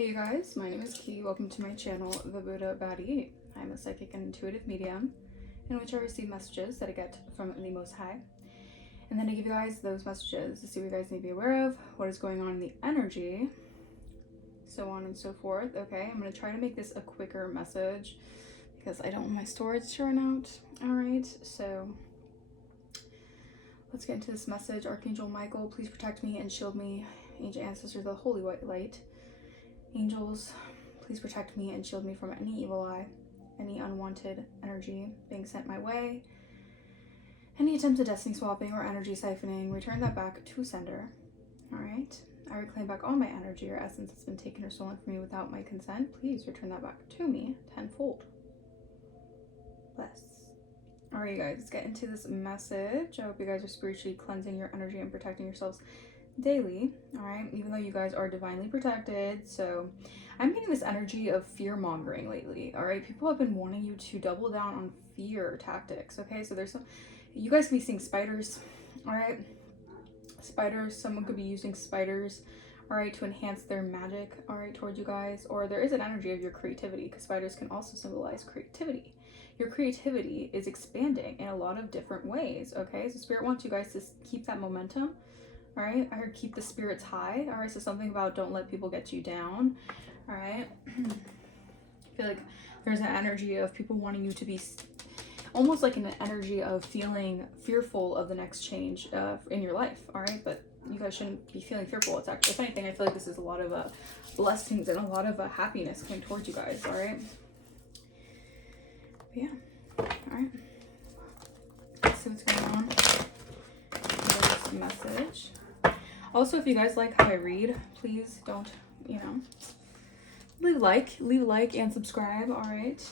Hey you guys, my name is Ki. Welcome to my channel, The Buddhabaddiellc. I'm a psychic and intuitive medium in which I receive messages that I get from the Most High. And then I give you guys those messages to see what you guys need to be aware of, what is going on in the energy, so on and so forth. Okay, I'm going to try to make this a quicker message because I don't want my storage to run out. Alright, so let's get into this message. Archangel Michael, please protect me and shield me. Ancient ancestors, the holy white light. Angels, please protect me and shield me from any evil eye, any unwanted energy being sent my way, any attempts at destiny swapping or energy siphoning. Return that back to sender. Alright, I reclaim back all my energy or essence that's been taken or stolen from me without my consent. Please return that back to me tenfold. Bless. Alright, you guys, let's get into this message. I hope you guys are spiritually cleansing your energy and protecting yourselves daily. All right, even though you guys are divinely protected. So I'm getting this energy of fear mongering lately. All right, people have been wanting you to double down on fear tactics. Okay, so there's some, you guys could be seeing spiders. All right, spiders, someone could be using spiders, all right, to enhance their magic, all right, towards you guys. Or there is an energy of your creativity, because spiders can also symbolize creativity. Your creativity is expanding in a lot of different ways. Okay, so spirit wants you guys to keep that momentum. All right, I heard keep the spirits high. All right, so something about don't let people get you down. All right, I feel like there's an energy of people wanting you to be almost like an energy of feeling fearful of the next change in your life. All right, but you guys shouldn't be feeling fearful. It's actually, if anything, I feel like this is a lot of blessings and a lot of happiness coming towards you guys. All right, but yeah, all right, let's see what's going on. There's a message. Also, if you guys like how I read, please don't, leave a like and subscribe. All right,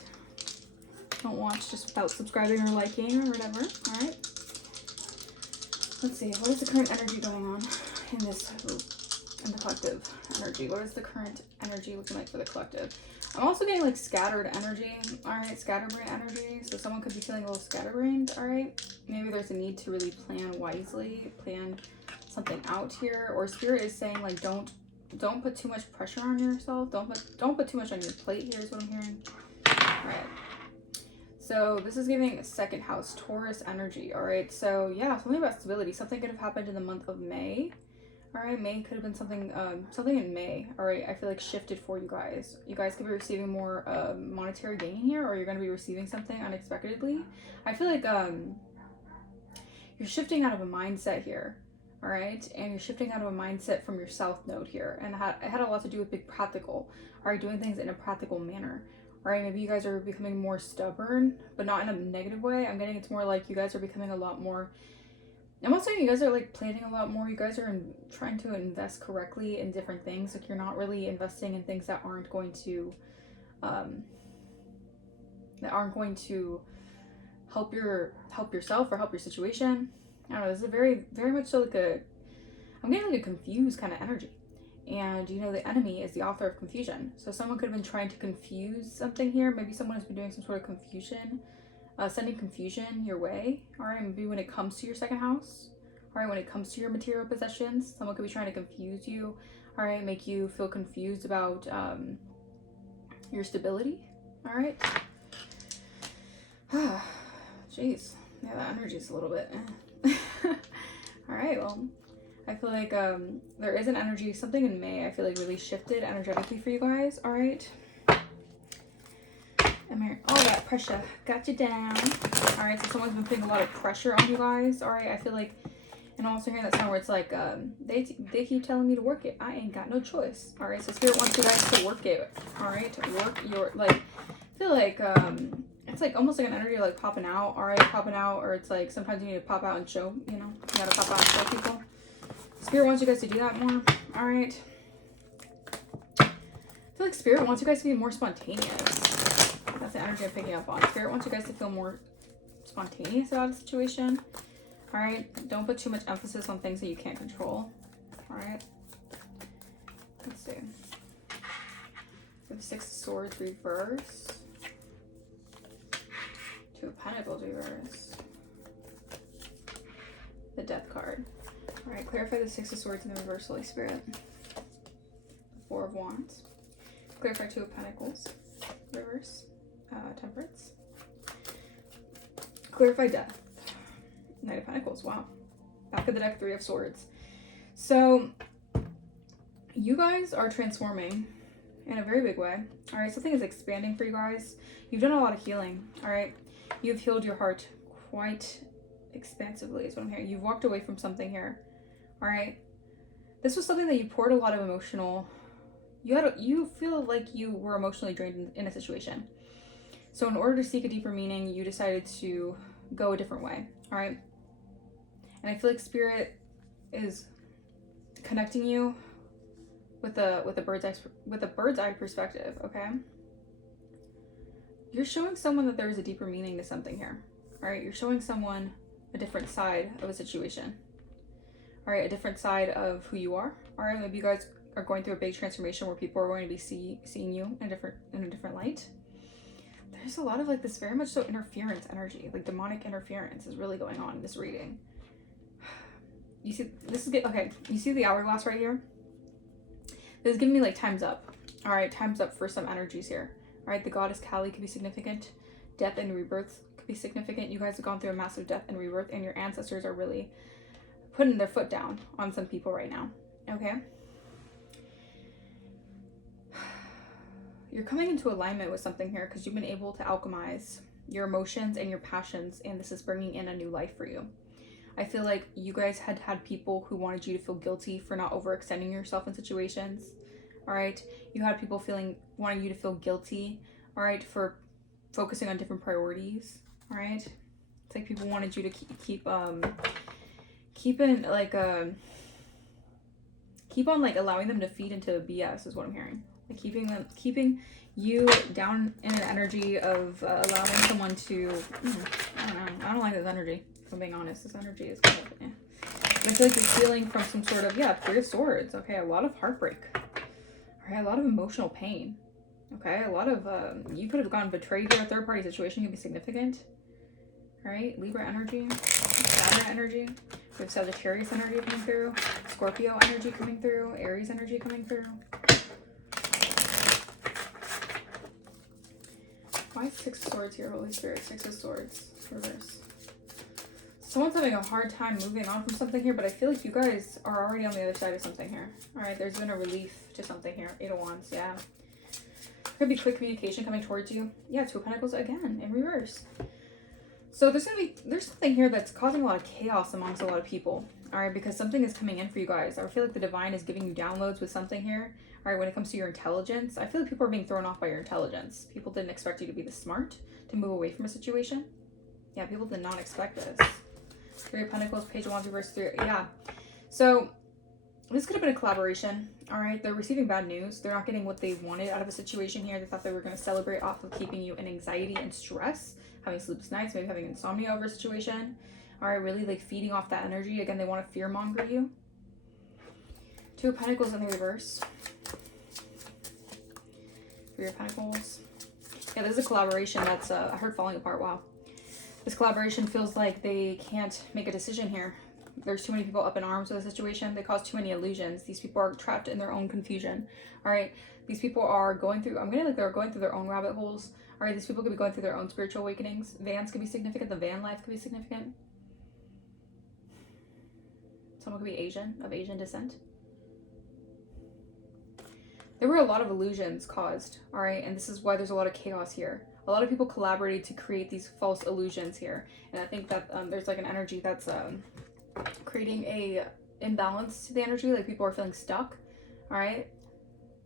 don't watch just without subscribing or liking or whatever. All right, let's see, what is the current energy going on in this group, in the collective energy? What is the current energy looking like for the collective? I'm also getting like scattered energy. All right, scatterbrain energy. So someone could be feeling a little scatterbrained. All right, maybe there's a need to really plan wisely, plan something out here. Or spirit is saying like don't put too much pressure on yourself. Don't put too much on your plate. Here's what I'm hearing. All right, so this is giving second house Taurus energy. All right, so yeah, something about stability. Something could have happened in the month of May. All right, May could have been something in May. All right, I feel like shifted for you guys. You guys could be receiving more monetary gain here, or you're going to be receiving something unexpectedly. I feel like you're shifting out of a mindset here. All right, and you're shifting out of a mindset from your south node here, and it had a lot to do with being practical. All right, doing things in a practical manner. All right, maybe you guys are becoming more stubborn, but not in a negative way. I'm getting it's more like you guys are becoming a lot more. I'm not saying you guys are like planning a lot more. You guys are trying to invest correctly in different things. Like you're not really investing in things that aren't going to help yourself or help your situation. I don't know. This is a very, very much so like I'm getting like a confused kind of energy. And the enemy is the author of confusion. So someone could have been trying to confuse something here. Maybe someone has been doing some sort of confusion. Sending confusion your way. All right, maybe when it comes to your second house. All right, when it comes to your material possessions, someone could be trying to confuse you. All right, make you feel confused about your stability. All right. Jeez, yeah, that energy is a little bit. All right, well, I feel like there is an energy, something in May. I feel like really shifted energetically for you guys. All right. All that pressure got you down. All right, so someone's been putting a lot of pressure on you guys. All right, I feel like, and I'm also hearing that sound where it's like they keep telling me to work it. I ain't got no choice. All right, so spirit wants you guys to work it. All right, to work your I feel like it's like almost like an energy like popping out. All right, popping out, or it's like sometimes you need to pop out and show. You gotta pop out and show people. Spirit wants you guys to do that more. All right, I feel like spirit wants you guys to be more spontaneous. That's the energy I'm picking up on. Spirit wants you guys to feel more spontaneous about the situation. All right, don't put too much emphasis on things that you can't control. All right, let's see. We have Six of Swords reverse, Two of Pentacles reverse, the Death card. All right, clarify the Six of Swords in the reverse, Holy Spirit. The Four of Wands. Clarify Two of Pentacles. Reverse. Temperance. Clarify Death. Knight of Pentacles. Wow. Back of the deck, Three of Swords. So, you guys are transforming in a very big way. All right, something is expanding for you guys. You've done a lot of healing. All right, you've healed your heart quite expansively is what I'm hearing. You've walked away from something here. All right, this was something that you poured a lot of emotional. You feel like you were emotionally drained in a situation. So in order to seek a deeper meaning, you decided to go a different way. All right, and I feel like Spirit is connecting you with a bird's eye perspective. Okay, you're showing someone that there is a deeper meaning to something here. All right, you're showing someone a different side of a situation. All right, a different side of who you are. All right, maybe you guys are going through a big transformation where people are going to be seeing you in a different light. There's a lot of like this very much so interference energy, like demonic interference is really going on in this reading. You see, this is okay. You see the hourglass right here? This is giving me like time's up. All right, time's up for some energies here. All right, the goddess Kali could be significant. Death and rebirth could be significant. You guys have gone through a massive death and rebirth, and your ancestors are really putting their foot down on some people right now. Okay. You're coming into alignment with something here because you've been able to alchemize your emotions and your passions, and this is bringing in a new life for you. I feel like you guys had people who wanted you to feel guilty for not overextending yourself in situations. All right. You had people wanting you to feel guilty. All right. For focusing on different priorities. All right. It's like people wanted you to keep on like allowing them to feed into BS is what I'm hearing. Like keeping you down in an energy of allowing someone to, I don't know. I don't like this energy. If I'm being honest, this energy is kind of, I feel like you're feeling from some sort of, Three of Swords. Okay, a lot of heartbreak. All right, a lot of emotional pain. Okay, a lot of, you could have gotten betrayed here. A third-party situation could be significant. All right, Libra energy, Saturn energy. We have Sagittarius energy coming through, Scorpio energy coming through, Aries energy coming through. Why is Six of Swords here, Holy Spirit? Six of Swords, reverse. Someone's having a hard time moving on from something here, but I feel like you guys are already on the other side of something here. All right, there's been a relief to something here. Eight of Wands, yeah. Could be quick communication coming towards you. Yeah, Two of Pentacles again in reverse. So there's something here that's causing a lot of chaos amongst a lot of people. All right, because something is coming in for you guys. I feel like the divine is giving you downloads with something here. All right, when it comes to your intelligence, I feel like people are being thrown off by your intelligence. People didn't expect you to be this smart, to move away from a situation. Yeah, people did not expect this. Three of Pentacles, Page of Wands, reverse, three. Yeah. So this could have been a collaboration. All right. They're receiving bad news. They're not getting what they wanted out of a situation here. They thought they were going to celebrate off of keeping you in anxiety and stress, having sleepless nights, maybe having insomnia over a situation. All right. Really like feeding off that energy. Again, they want to fear monger you. Two of Pentacles in the reverse. Three of Pentacles. Yeah, this is a collaboration that's, I heard falling apart. Wow. This collaboration feels like they can't make a decision here. There's too many people up in arms with the situation. They cause too many illusions. These people are trapped in their own confusion. All right. These people are going through, they're going through their own rabbit holes. All right. These people could be going through their own spiritual awakenings. Vans could be significant. The van life could be significant. Someone could be Asian, of Asian descent. There were a lot of illusions caused. All right. And this is why there's a lot of chaos here. A lot of people collaborated to create these false illusions here. And I think that there's like an energy that's creating a imbalance to the energy. Like people are feeling stuck. All right.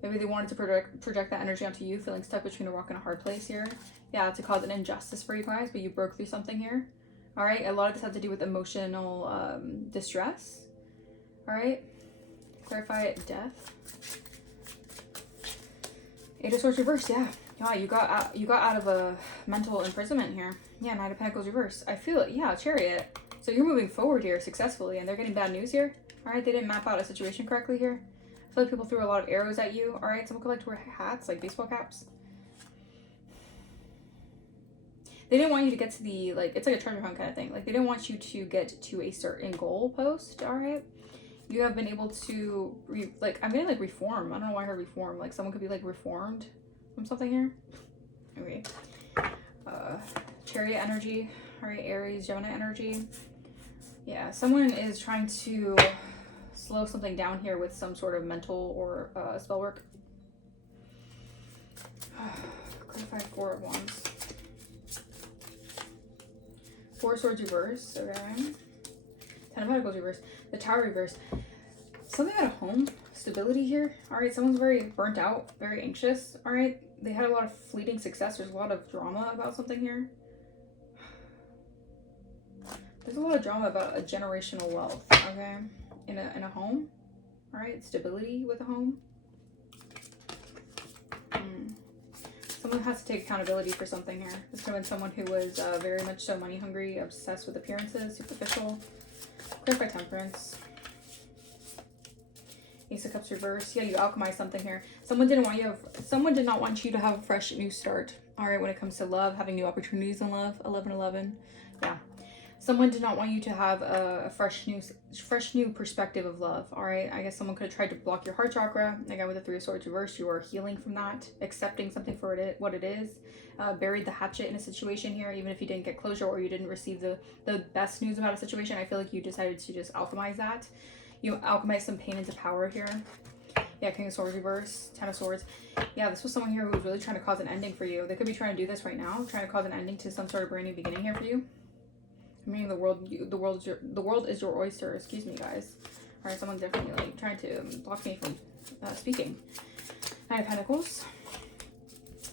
Maybe they wanted to project that energy onto you, feeling stuck between a rock and a hard place here. Yeah, to cause an injustice for you guys, but you broke through something here. All right. A lot of this had to do with emotional distress. All right. Clarify it. Death. Eight of Swords reverse. Yeah. Yeah, you got out of a mental imprisonment here. Yeah, Knight of Pentacles reverse. I feel it. Yeah, Chariot. So you're moving forward here successfully, and they're getting bad news here. All right, they didn't map out a situation correctly here. I feel like people threw a lot of arrows at you. All right, someone could like to wear hats, like baseball caps. They didn't want you to get to the, like, it's like a treasure hunt kind of thing. Like, they didn't want you to get to a certain goal post, all right? You have been able to, I'm getting like reform. I don't know why I heard reform. Like someone could be like reformed from something here. Okay. Chariot energy. All right, Aries, Gemini energy. Yeah, someone is trying to slow something down here with some sort of mental or spell work. Clarify 4 of Wands. 4 Swords reverse. Okay. 10 of Pentacles reverse. The Tower reverse. Something at home. Stability here. All right, someone's very burnt out, very anxious. All right, they had a lot of fleeting success. There's a lot of drama about something here. There's a lot of drama about a generational wealth, okay? In a home, all right? Stability with a home. Someone has to take accountability for something here. This could have been someone who was very much so money hungry, obsessed with appearances, superficial. Clarify Temperance. Ace of Cups reverse. Yeah, you alchemized something here. Someone did not want you to have a fresh new start. All right, when it comes to love, having new opportunities in love. 11-11. Yeah. Someone did not want you to have a fresh new perspective of love. All right. I guess someone could have tried to block your heart chakra. Again, with the 3 of Swords reversed, you are healing from that, accepting something for what it is. Buried the hatchet in a situation here, even if you didn't get closure or you didn't receive the best news about a situation. I feel like you decided to just alchemize that. You alchemize some pain into power here. Yeah, King of Swords reverse, 10 of Swords. Yeah, this was someone here who was really trying to cause an ending for you. They could be trying to do this right now, trying to cause an ending to some sort of brand new beginning here for you. I mean, the world is your oyster. Excuse me, guys. All right, someone's definitely like trying to block me from speaking. 9 of Pentacles,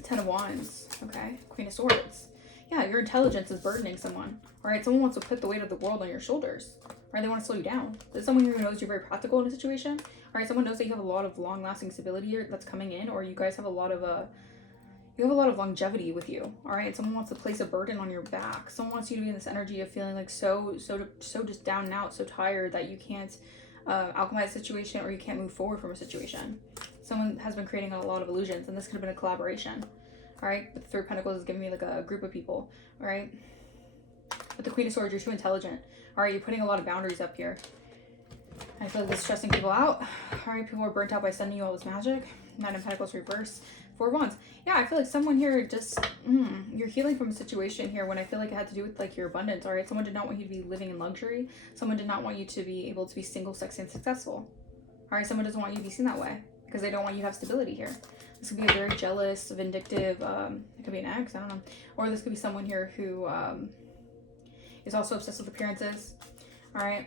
10 of Wands. Okay, Queen of Swords. Yeah, your intelligence is burdening someone. All right, someone wants to put the weight of the world on your shoulders. Right, they want to slow you down. There's someone here who knows you're very practical in a situation. All right, someone knows that you have a lot of long-lasting stability here that's coming in, or you guys have a lot of longevity with you. All right, someone wants to place a burden on your back. Someone wants you to be in this energy of feeling like so just down and out, so tired that you can't alchemize a situation or you can't move forward from a situation. Someone has been creating a lot of illusions, and this could have been a collaboration. All right, but the 3 of Pentacles is giving me like a group of people. All right, but the Queen of Swords, you're too intelligent. All right, you're putting a lot of boundaries up here. I feel like this is stressing people out. All right, people are burnt out by sending you all this magic. 9 of Pentacles reverse. 4 of Wands. Yeah, I feel like someone here just, you're healing from a situation here when I feel like it had to do with like your abundance, all right? Someone did not want you to be living in luxury. Someone did not want you to be able to be single, sexy, and successful. All right, someone doesn't want you to be seen that way because they don't want you to have stability here. This could be a very jealous, vindictive, it could be an ex, I don't know. Or this could be someone here who is also obsessed with appearances, all right?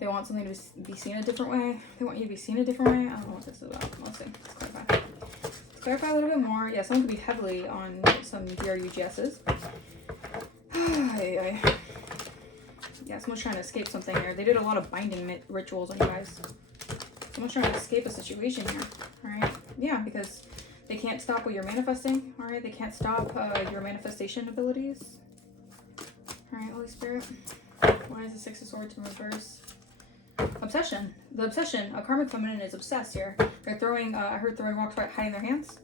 They want something to be seen a different way. They want you to be seen a different way. I don't know what this is about. Let's see. Let's clarify. Let's clarify a little bit more. Yeah, someone could be heavily on some DRUGSs. Yeah, someone's trying to escape something here. They did a lot of binding rituals on you guys. Someone's trying to escape a situation here. All right. Yeah, because they can't stop what you're manifesting. All right. They can't stop your manifestation abilities. All right, Holy Spirit. Why is the 6 of Swords in reverse? Obsession. The obsession. A karmic feminine is obsessed here. They're throwing, I heard throwing rocks by hiding their hands.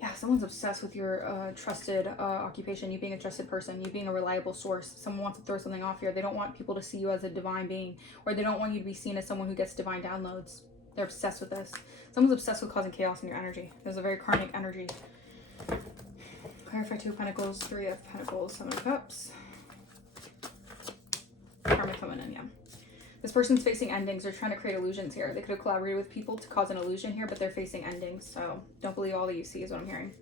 Yeah, someone's obsessed with your trusted occupation, you being a trusted person, you being a reliable source. Someone wants to throw something off here. They don't want people to see you as a divine being, or they don't want you to be seen as someone who gets divine downloads. They're obsessed with this. Someone's obsessed with causing chaos in your energy. There's a very karmic energy. Clarify 2 of Pentacles, 3 of Pentacles, 7 of Cups. Karmic feminine, yeah. This person's facing endings. They're trying to create illusions here. They could have collaborated with people to cause an illusion here, but they're facing endings. So don't believe all that you see is what I'm hearing.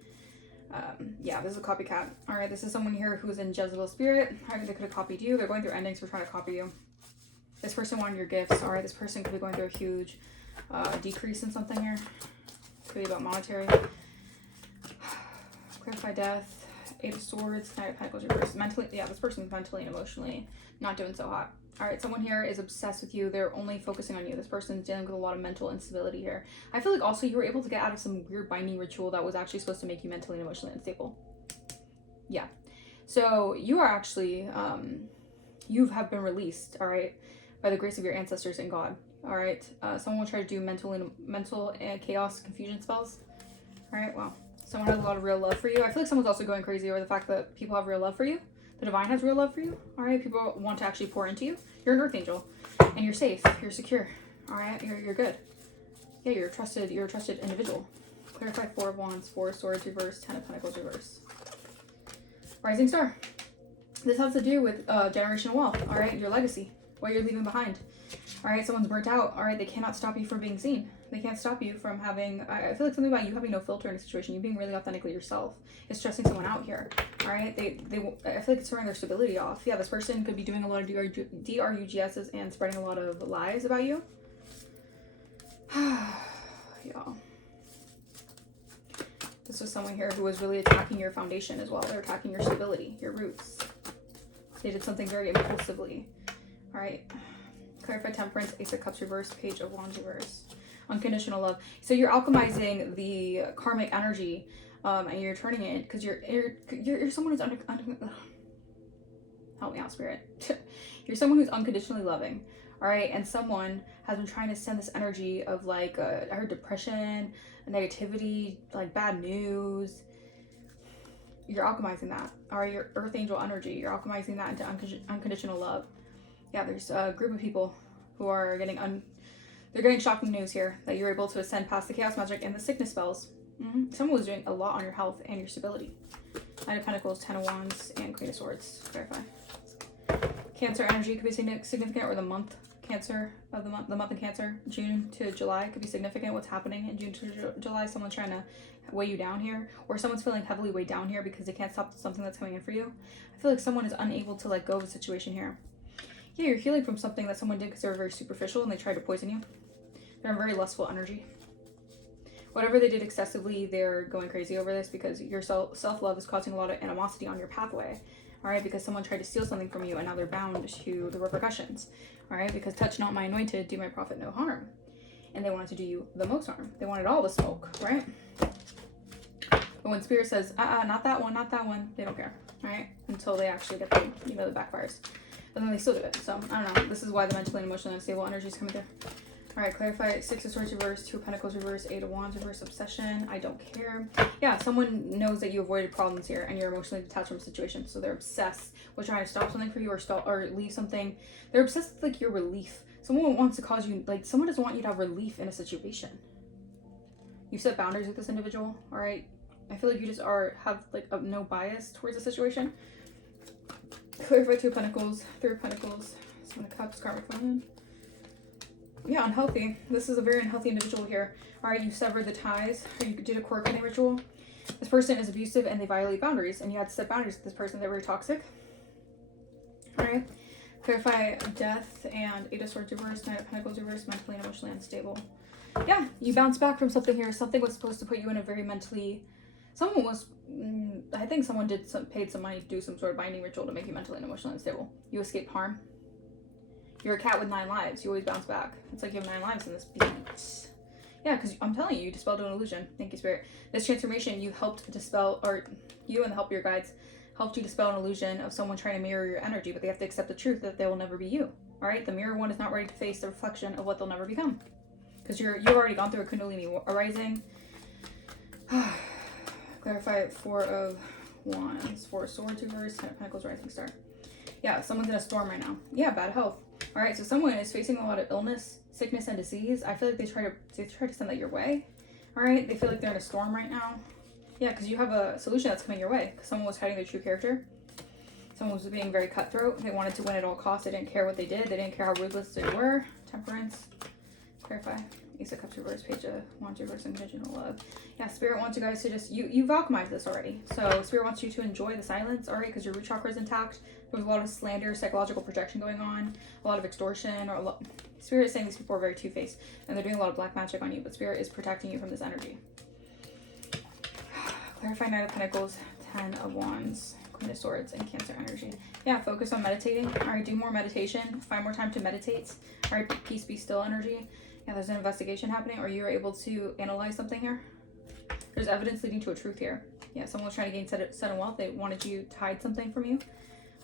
Yeah, this is a copycat. All right, this is someone here who's in Jezebel spirit. All right, they could have copied you. They're going through endings for trying to copy you. This person wanted your gifts. All right, this person could be going through a huge decrease in something here. Could be about monetary. Clarify death. 8 of Swords, 9 of Pentacles reverse. Mentally, yeah, this person's mentally and emotionally not doing so hot. All right, someone here is obsessed with you. They're only focusing on you. This person's dealing with a lot of mental instability here. I feel like also you were able to get out of some weird binding ritual that was actually supposed to make you mentally and emotionally unstable. Yeah. So you are actually, you have been released, all right, by the grace of your ancestors and God. All right. Someone will try to do mental and chaos confusion spells. All right. Wow. Someone has a lot of real love for you. I feel like someone's also going crazy over the fact that people have real love for you. The divine has real love for you. All right, people want to actually pour into you. You're an earth angel, and you're safe. You're secure. All right, you're good. Yeah, you're a trusted individual. Clarify 4 of Wands, 4 of Swords reverse, 10 of Pentacles reverse. Rising Star. This has to do with generational wealth. All right, your legacy, what you're leaving behind. All right, someone's burnt out. All right, they cannot stop you from being seen. They can't stop you from having, I feel like something about you having no filter in a situation, you being really authentically yourself. It's stressing someone out here. All right, I feel like it's throwing their stability off. Yeah, this person could be doing a lot of DRUGSs and spreading a lot of lies about you. Y'all. This was someone here who was really attacking your foundation as well. They're attacking your stability, your roots. They did something very impulsively. All right. Clarify Temperance, Ace of Cups reverse, Page of Wands reverse. Unconditional love. So you're alchemizing the karmic energy, and you're turning it because you're someone who's help me out, Spirit. You're someone who's unconditionally loving. All right, and someone has been trying to send this energy of like I heard depression, negativity, like bad news. You're alchemizing that. All right, your earth angel energy. You're alchemizing that into unconditional love. Yeah, there's a group of people who are getting they're getting shocking news here that you're able to ascend past the chaos magic and the sickness spells. Someone was doing a lot on your health and your stability. Knight of Pentacles, 10 of Wands, and Queen of Swords. Clarify. Cancer energy could be significant, or the month Cancer of the month in Cancer, June to July could be significant. What's happening in June to July? Someone's trying to weigh you down here, or someone's feeling heavily weighed down here because they can't stop something that's coming in for you. I feel like someone is unable to let go of a situation here. Yeah, you're healing from something that someone did because they were very superficial and they tried to poison you. They're in very lustful energy. Whatever they did excessively, they're going crazy over this because your self-love is causing a lot of animosity on your pathway. All right, because someone tried to steal something from you and now they're bound to the repercussions. All right, because touch not my anointed, do my prophet no harm. And they wanted to do you the most harm. They wanted all the smoke, right? But when Spirit says, not that one, they don't care, right? Until they actually get the, the backfires. But then they still do it. So, I don't know. This is why the mentally and emotionally unstable energy is coming through. All right, clarify 6 of Swords reverse, 2 of Pentacles reverse, 8 of Wands reverse, obsession. I don't care. Yeah, someone knows that you avoided problems here and you're emotionally detached from a situation. So they're obsessed with trying to stop something for you or leave something. They're obsessed with like your relief. Someone wants to cause you, like someone doesn't want you to have relief in a situation. You set boundaries with this individual, all right? I feel like you just have like no bias towards the situation. Clarify 2 of Pentacles, 3 of Pentacles, 7 of Cups, karmic feminine. Yeah, unhealthy. This is a very unhealthy individual here. All right, you severed the ties, or you did a core cutting ritual. This person is abusive and they violate boundaries, and you had to set boundaries with this person. They're very toxic. All right, clarify Death and 8 of Swords reverse, 9 of Pentacles reverse, mentally and emotionally unstable. Yeah, you bounce back from something here. Something was supposed to put you in a very mentally. Someone was, I think someone paid some money to do some sort of binding ritual to make you mentally and emotionally unstable. You escaped harm. You're a cat with 9 lives. You always bounce back. It's like you have 9 lives in this beat. Yeah, because I'm telling you, you dispelled an illusion. Thank you, Spirit. This transformation, you helped dispel, or you and the help of your guides helped you dispel an illusion of someone trying to mirror your energy, but they have to accept the truth that they will never be you. All right? The mirror one is not ready to face the reflection of what they'll never become. Because you've already gone through a Kundalini arising. Clarify 4 of Wands, 4 of Swords reverse, 10 of Pentacles, Rising Star. Yeah, someone's in a storm right now. Yeah, bad health. All right, so someone is facing a lot of illness, sickness, and disease. I feel like they try to send that your way. All right, they feel like they're in a storm right now. Yeah, because you have a solution that's coming your way. Because someone was hiding their true character. Someone was being very cutthroat. They wanted to win at all costs. They didn't care what they did. They didn't care how ruthless they were. Temperance. Clarify. Ace of Cups reverse, Page of Wands reverse, unconditional love. Yeah, Spirit wants you guys to just, you've alchemized this already. So Spirit wants you to enjoy the silence, all right, because your root chakra is intact. There's a lot of slander, psychological projection going on, a lot of extortion, or Spirit is saying these people are very two-faced, and they're doing a lot of black magic on you, but Spirit is protecting you from this energy. Clarify 9 of Pentacles, 10 of Wands, Queen of Swords, and Cancer energy. Yeah, focus on meditating. All right, do more meditation. Find more time to meditate. All right, peace, be still energy. Yeah, there's an investigation happening, or you're able to analyze something here. There's evidence leading to a truth here. Yeah, someone was trying to gain sudden wealth. They wanted you to hide something from you,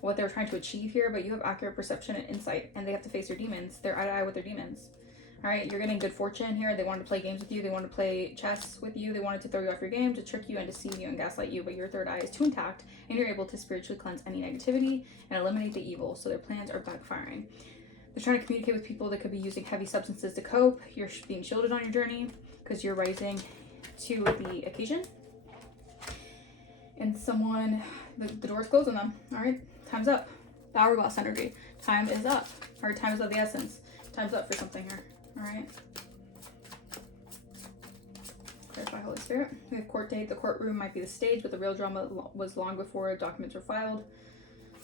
what they were trying to achieve here, but you have accurate perception and insight, and they have to face their demons. They're eye to eye with their demons. All right, you're getting good fortune here. They wanted to play games with you. They wanted to play chess with you. They wanted to throw you off your game, to trick you and deceive you and gaslight you. But your third eye is too intact, and you're able to spiritually cleanse any negativity and eliminate the evil. So their plans are backfiring. They're trying to communicate with people that could be using heavy substances to cope. You're being shielded on your journey because you're rising to the occasion. And someone, the door's closed on them. All right, time's up. The hourglass energy. Time is up. Or time is of the essence. Time's up for something here. All right. Clarify, Holy Spirit. We have court date. The courtroom might be the stage, but the real drama was long before documents were filed.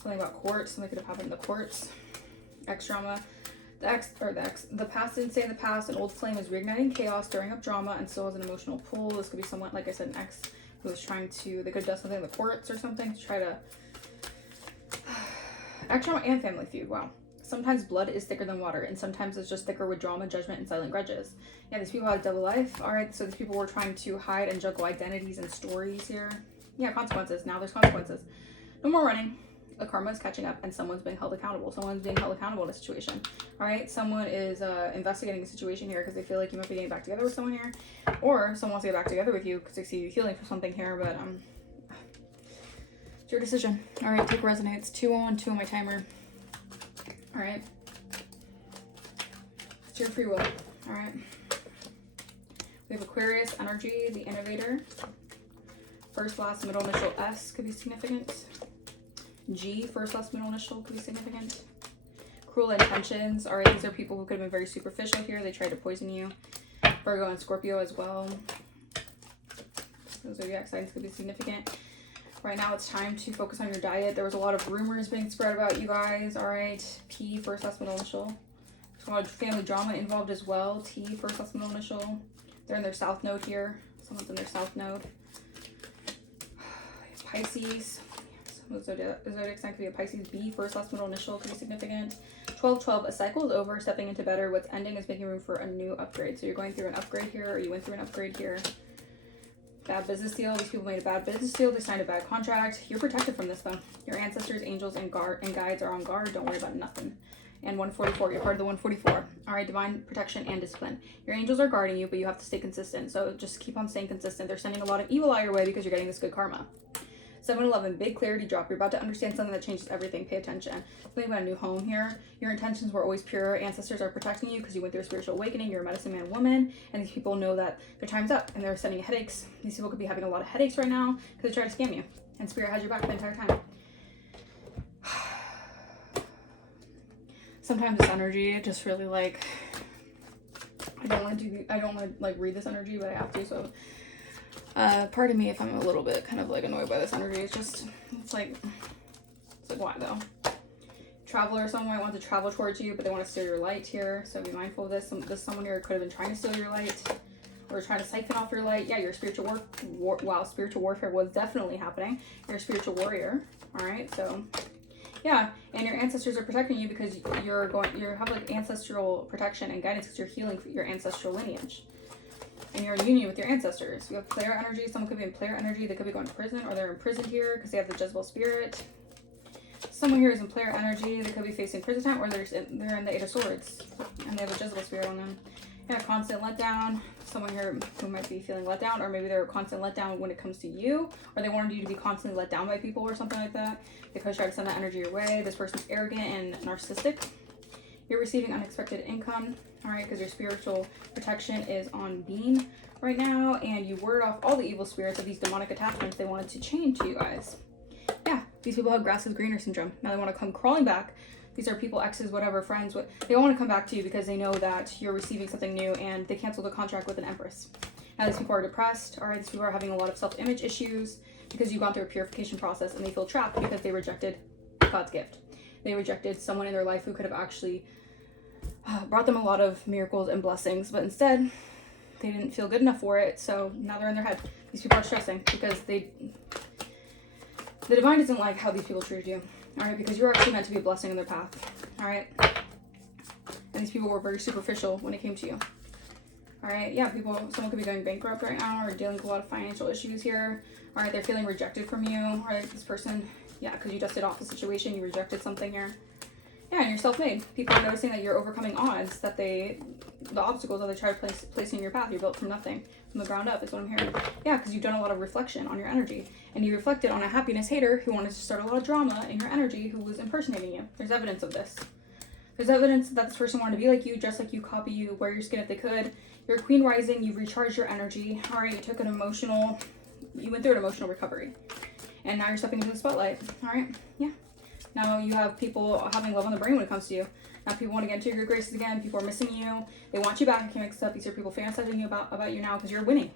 Something about court. Something could have happened in the courts. X drama. The past didn't stay in the past. An old flame is reigniting chaos, stirring up drama, and still has an emotional pull. This could be someone, like I said, an ex who was trying to, they could have done something in the courts or something to try to, X drama and family feud. Wow. Sometimes blood is thicker than water, and sometimes it's just thicker with drama, judgment, and silent grudges. Yeah, these people had a double life. All right, so these people were trying to hide and juggle identities and stories here. Yeah, consequences. Now there's consequences. No more running. The karma is catching up, and someone's being held accountable. Someone's being held accountable in a situation. All right, someone is investigating a situation here because they feel like you might be getting back together with someone here, or someone wants to get back together with you because they see you healing for something here. But it's your decision. All right, take resonates. 2 on my timer. All right, it's your free will. All right, we have Aquarius energy, the innovator. First, last, middle initial S could be significant. G, first, last, middle initial could be significant. Cruel intentions. All right, these are people who could have been very superficial here. They tried to poison you. Virgo and Scorpio as well. Those zodiac signs could be significant. Right now it's time to focus on your diet. There was a lot of rumors being spread about you guys. All right, P, first, last, middle initial. There's a lot of family drama involved as well. T, first, last, middle initial. They're in their south node here. Someone's in their south node. Pisces. Some of the zodiac sign could be a Pisces. B, first, last, middle initial could be significant. 12-12, a cycle is over, stepping into better. What's ending is making room for a new upgrade. So you're going through an upgrade here, or you went through an upgrade here. Bad business deal. These people made a bad business deal. They signed a bad contract. You're protected from this though. Your ancestors, angels, and guides are on guard. Don't worry about nothing. And 144. You're part of the 144. All right, divine protection and discipline. Your angels are guarding you, but you have to stay consistent. So just keep on staying consistent. They're sending a lot of evil out your way because you're getting this good karma. 7-11, big clarity drop. You're about to understand something that changes everything. Pay attention. Something about a new home here. Your intentions were always pure. Ancestors are protecting you because you went through a spiritual awakening. You're a medicine man, woman, and these people know that their time's up and they're sending headaches. These people could be having a lot of headaches right now because they try to scam you, and Spirit has your back the entire time. Sometimes this energy just really like, I don't want to like read this energy, but I have to. So pardon me if I'm a little bit kind of like annoyed by this energy. It's like why though? Traveler, someone might want to travel towards you, but they want to steal your light here. So be mindful of this. Someone here could have been trying to steal your light or trying to siphon off your light. Yeah, your spiritual spiritual warfare was definitely happening. You're a spiritual warrior. All right, so yeah, and your ancestors are protecting you because you have like ancestral protection and guidance because you're healing your ancestral lineage. And you're in union with your ancestors. You have player energy. Someone could be in player energy. They could be going to prison, or they're imprisoned here because they have the Jezebel spirit. Someone here is in player energy. They could be facing prison time, or they're in the Eight of Swords, and they have a Jezebel spirit on them. Yeah, constant letdown. Someone here who might be feeling let down, or maybe they're a constant letdown when it comes to you, or they wanted you to be constantly let down by people or something like that. They could try to send that energy your way. This person's arrogant and narcissistic. You're receiving unexpected income, all right, because your spiritual protection is on beam right now, and you ward off all the evil spirits of these demonic attachments they wanted to chain to you guys. Yeah, these people have grass is greener syndrome. Now they want to come crawling back. These are people, exes, whatever, friends. They all want to come back to you because they know that you're receiving something new, and they canceled a contract with an empress. Now these people are depressed, all right, these people are having a lot of self-image issues because you've gone through a purification process, and they feel trapped because they rejected God's gift. They rejected someone in their life who could have actually brought them a lot of miracles and blessings, but instead they didn't feel good enough for it, so now they're in their head. These people are stressing because the divine doesn't like how these people treated you, all right, because you're actually meant to be a blessing in their path, all right, and these people were very superficial when it came to you, all right. Yeah, someone could be going bankrupt right now or dealing with a lot of financial issues here, all right. They're feeling rejected from you, all right. This person, yeah, because you dusted off the situation, you rejected something here. Yeah, and you're self-made. People are noticing that you're overcoming odds that they the obstacles that they try to place in your path. You're built from nothing, from the ground up, is what I'm hearing. Yeah, because you've done a lot of reflection on your energy. And you reflected on a happiness hater who wanted to start a lot of drama in your energy, who was impersonating you. There's evidence of this. There's evidence that this person wanted to be like you, dress like you, copy you, wear your skin if they could. You're a queen rising, you've recharged your energy. All right, you went through an emotional recovery. And now you're stepping into the spotlight. All right, yeah. Now you have people having love on the brain when it comes to you. Now people want to get into your good graces again. People are missing you. They want you back. I can't mix up. These are people fantasizing about you now because you're winning.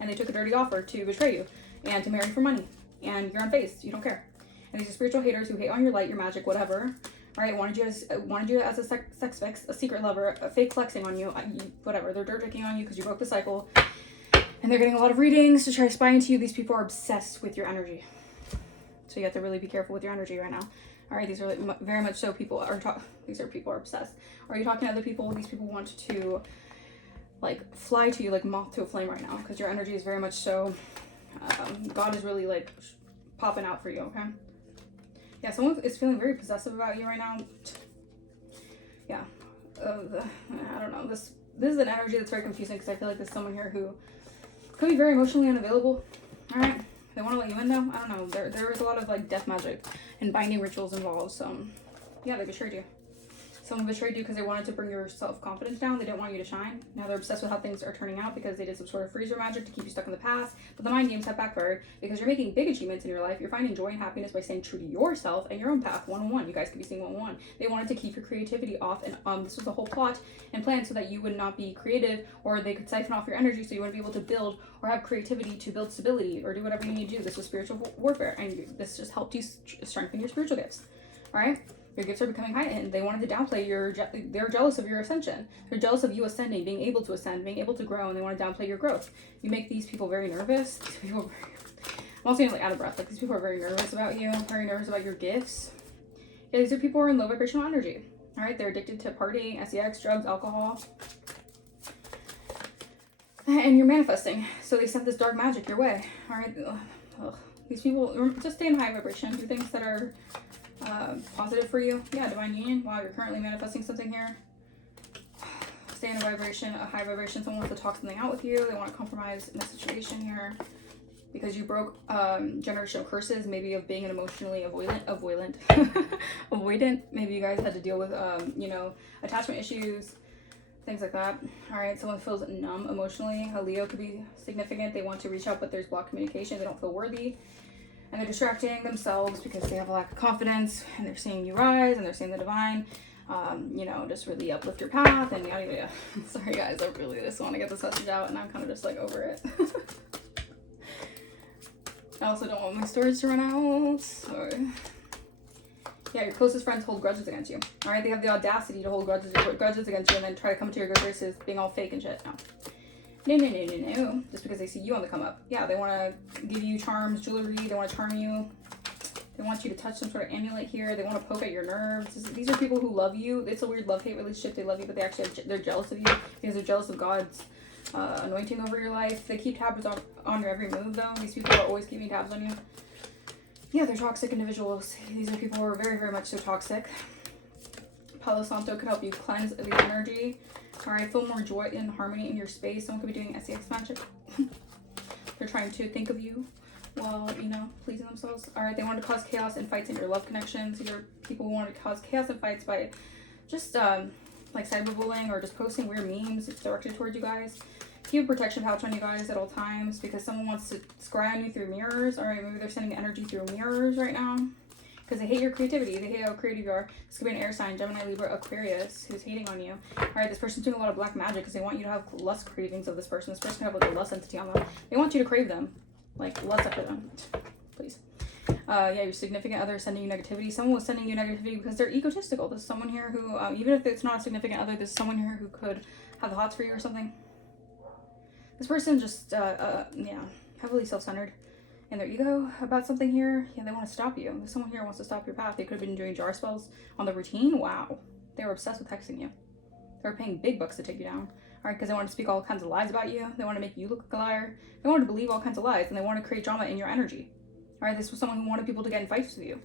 And they took a dirty offer to betray you and to marry for money. And you're unfazed. You don't care. And these are spiritual haters who hate on your light, your magic, whatever. All right, wanted you as a sex fix, a secret lover, a fake flexing on you, whatever. They're dirt dicking on you because you broke the cycle. And they're getting a lot of readings to try to spy into you. These people are obsessed with your energy. So you have to really be careful with your energy right now. All right, these are like very much so people are people are obsessed. Are you talking to other people? These people want to like fly to you like moth to a flame right now because your energy is very much so. God is really like popping out for you. Okay. Yeah, someone is feeling very possessive about you right now. Yeah, I don't know. This is an energy that's very confusing because I feel like there's someone here who could be very emotionally unavailable. All right. They want to let you in though? I don't know. There is a lot of like death magic and binding rituals involved. So yeah, they betrayed you. Someone betrayed you because they wanted to bring your self-confidence down. They didn't want you to shine. Now they're obsessed with how things are turning out because they did some sort of freezer magic to keep you stuck in the past. But the mind games have backfired because you're making big achievements in your life. You're finding joy and happiness by staying true to yourself and your own path, one-on-one. You guys could be seeing one-on-one. They wanted to keep your creativity off, and this was the whole plot and plan so that you would not be creative, or they could siphon off your energy so you wouldn't be able to build or have creativity to build stability or do whatever you need to do. This was spiritual warfare, and this just helped you strengthen your spiritual gifts. All right? Your gifts are becoming heightened. They wanted to downplay they're jealous of your ascension. They're jealous of you ascending, being able to ascend, being able to grow, and they want to downplay your growth. You make these people very nervous. I'm also getting like out of breath. Like these people are very nervous about you, very nervous about your gifts. Yeah, these are people who are in low vibrational energy. All right, they're addicted to partying, sex, drugs, alcohol. And you're manifesting. So they sent this dark magic your way. All right, ugh. These people, just stay in high vibration. Do things that are positive for you. Yeah, divine union. Wow, you're currently manifesting something here. Stay in a high vibration. Someone wants to talk something out with you. They want to compromise in a situation here because you broke generational curses, maybe of being an emotionally avoidant. Maybe you guys had to deal with attachment issues, things like that. All right, someone feels numb emotionally. A Leo could be significant. They want to reach out, but there's blocked communication. They don't feel worthy. And they're distracting themselves because they have a lack of confidence, and they're seeing you rise, and they're seeing the divine, just really uplift your path, and yada yada. Sorry guys, I really just want to get this message out, and I'm kind of just like over it. I also don't want my storage to run out, so yeah, your closest friends hold grudges against you. All right, they have the audacity to hold grudges against you and then try to come to your good graces being all fake and shit. No. Just because they see you on the come up. Yeah, they want to give you charms, jewelry. They want to charm you. They want you to touch some sort of amulet here. They want to poke at your nerves. These are people who love you. It's a weird love-hate relationship. They love you, but they're jealous of you because they're jealous of God's anointing over your life. They keep tabs on your every move, though. These people are always keeping tabs on you. Yeah, they're toxic individuals. These are people who are very, very much so toxic. Palo Santo could help you cleanse the energy. All right, feel more joy and harmony in your space. Someone could be doing SEX magic. They're trying to think of you while, pleasing themselves. All right, they want to cause chaos and fights in your love connections. These are people who want to cause chaos and fights by just like cyberbullying or just posting weird memes directed towards you guys. Keep a protection pouch on you guys at all times because someone wants to scry on you through mirrors. All right, maybe they're sending energy through mirrors right now. Because they hate your creativity. They hate how creative you are. This could be an air sign, Gemini, Libra, Aquarius, who's hating on you. All right, this person's doing a lot of black magic because they want you to have lust cravings of this person. This person can have like a lust entity on them. They want you to crave them, like lust after them. Please. Yeah, your significant other is sending you negativity. Someone was sending you negativity because they're egotistical. There's someone here who, even if it's not a significant other, there's someone here who could have the hots for you or something. This person just, heavily self-centered. And their ego about something here, yeah, they want to stop you. If someone here wants to stop your path, they could have been doing jar spells on the routine. Wow. They were obsessed with hexing you. They were paying big bucks to take you down. All right, because they want to speak all kinds of lies about you. They want to make you look like a liar. They want to believe all kinds of lies, and they want to create drama in your energy. All right, this was someone who wanted people to get in fights with you.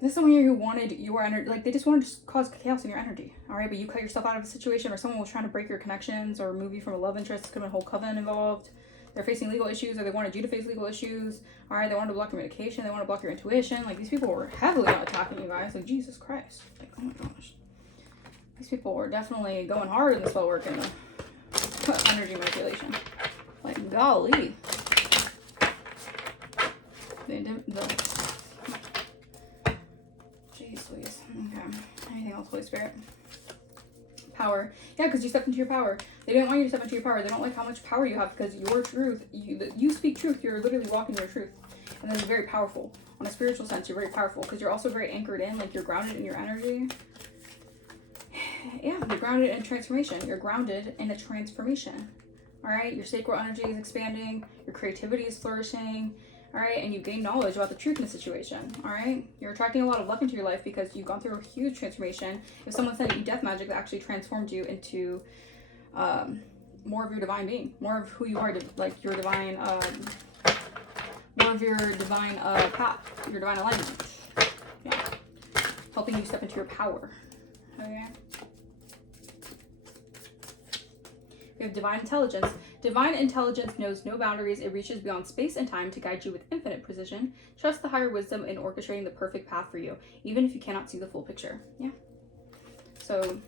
This is someone here who wanted your energy, like they just wanted to cause chaos in your energy, all right? But you cut yourself out of a situation, or someone was trying to break your connections or move you from a love interest. Could have been a whole coven involved. They're facing legal issues, or they wanted you to face legal issues. All right, they wanted to block your medication. They want to block your intuition. Like, these people were heavily on attacking you guys. Like, Jesus Christ. Like, oh my gosh. These people were definitely going hard in the spell work and the energy manipulation. Like, golly. Jeez Louise. Okay. Anything else, Holy Spirit? Power. Yeah, because you stepped into your power. They didn't want you to step into your power. They don't like how much power you have, because your truth, you speak truth. You're literally walking your truth. And that's very powerful. On a spiritual sense, you're very powerful, because you're also very anchored in, like, you're grounded in your energy. Yeah, you're grounded in transformation. You're grounded in a transformation. All right, your sacral energy is expanding. Your creativity is flourishing. All right, and you gain knowledge about the truth in the situation. All right, you're attracting a lot of luck into your life because you've gone through a huge transformation. If someone sent you death magic that actually transformed you into more of your divine being, more of who you are, like your divine, more of your divine path, your divine alignment. Yeah, helping you step into your power. Okay. We have divine intelligence. Divine intelligence knows no boundaries. It reaches beyond space and time to guide you with infinite precision. Trust the higher wisdom in orchestrating the perfect path for you, even if you cannot see the full picture. Yeah. So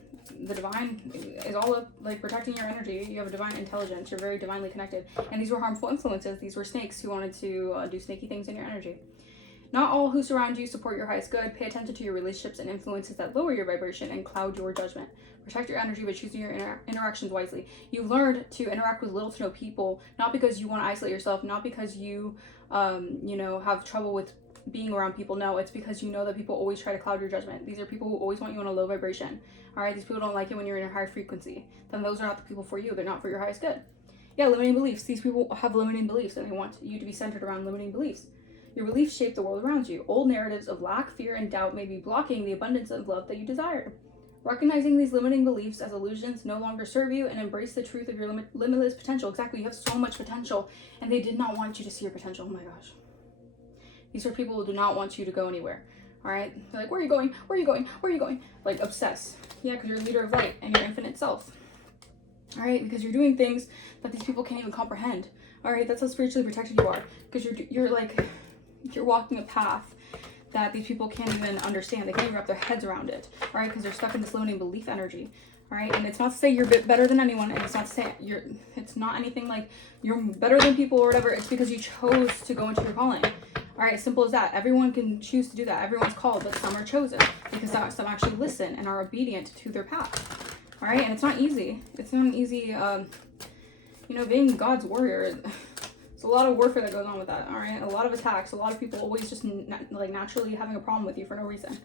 the divine is all up, like, protecting your energy. You have a divine intelligence. You're very divinely connected. And these were harmful influences. These were snakes who wanted to do snaky things in your energy. Not all who surround you support your highest good. Pay attention to your relationships and influences that lower your vibration and cloud your judgment. Protect your energy by choosing your interactions wisely. You've learned to interact with little to no people, not because you want to isolate yourself, not because you, have trouble with being around people. No, it's because you know that people always try to cloud your judgment. These are people who always want you on a low vibration. All right, these people don't like it when you're in a high frequency. Then those are not the people for you. They're not for your highest good. Yeah, limiting beliefs. These people have limiting beliefs, and they want you to be centered around limiting beliefs. Your beliefs shape the world around you. Old narratives of lack, fear, and doubt may be blocking the abundance of love that you desire. Recognizing these limiting beliefs as illusions no longer serve you, and embrace the truth of your limitless potential. Exactly, you have so much potential, and they did not want you to see your potential. Oh my gosh. These are people who do not want you to go anywhere. All right? They're like, where are you going? Where are you going? Where are you going? Like, obsessed. Yeah, because you're a leader of light and your infinite self. All right? Because you're doing things that these people can't even comprehend. All right? That's how spiritually protected you are. Because you're walking a path that these people can't even understand. They can't even wrap their heads around it, all right? Because they're stuck in this limiting belief energy, all right? And it's not to say you're better than anyone, and it's not to say it's not anything like you're better than people or whatever. It's because you chose to go into your calling, all right? Simple as that. Everyone can choose to do that. Everyone's called, but some are chosen because some actually listen and are obedient to their path, all right? And it's not easy. It's not an easy, being God's warrior. A lot of warfare that goes on with that, all right? A lot of attacks, a lot of people always just naturally having a problem with you for no reason,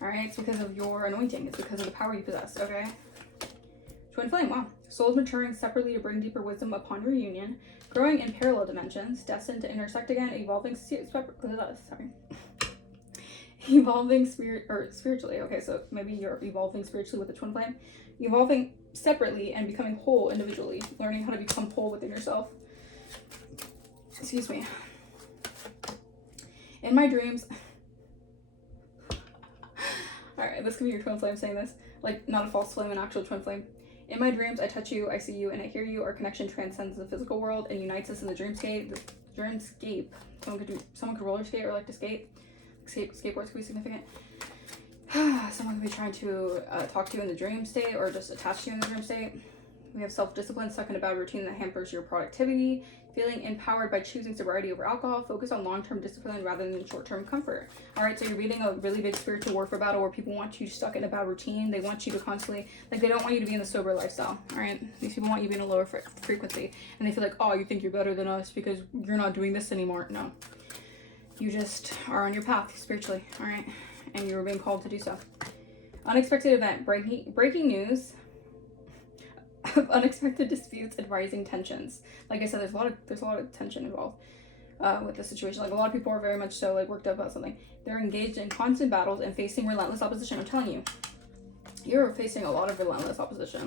all right? It's because of your anointing. It's because of the power you possess, okay? Twin flame, wow. Souls maturing separately to bring deeper wisdom upon your union, growing in parallel dimensions, destined to intersect again, evolving spiritually. Okay, so maybe you're evolving spiritually with the twin flame, evolving separately and becoming whole individually, learning how to become whole within yourself. Excuse me. In my dreams, all right, this could be your twin flame saying this, like not a false flame, an actual twin flame. In my dreams, I touch you, I see you, and I hear you. Our connection transcends the physical world and unites us in the dreamscape. The dreamscape. Someone could roller skate or like to skate. Skateboards could be significant. Someone could be trying to talk to you in the dream state or just attach to you in the dream state. We have self-discipline, stuck in a bad routine that hampers your productivity. Feeling empowered by choosing sobriety over alcohol. Focus on long-term discipline rather than short-term comfort. All right, so you're beating a really big spiritual warfare battle where people want you stuck in a bad routine. They want you to constantly, like, they don't want you to be in the sober lifestyle. All right, these people want you to be in a lower frequency. And they feel like, oh, you think you're better than us because you're not doing this anymore. No, you just are on your path spiritually. All right, and you were being called to do so. Unexpected event, breaking news. Of unexpected disputes and rising tensions. Like I said, there's a lot of tension involved with this situation. Like, a lot of people are very much so like worked up about something. They're engaged in constant battles and facing relentless opposition. I'm telling you, you're facing a lot of relentless opposition.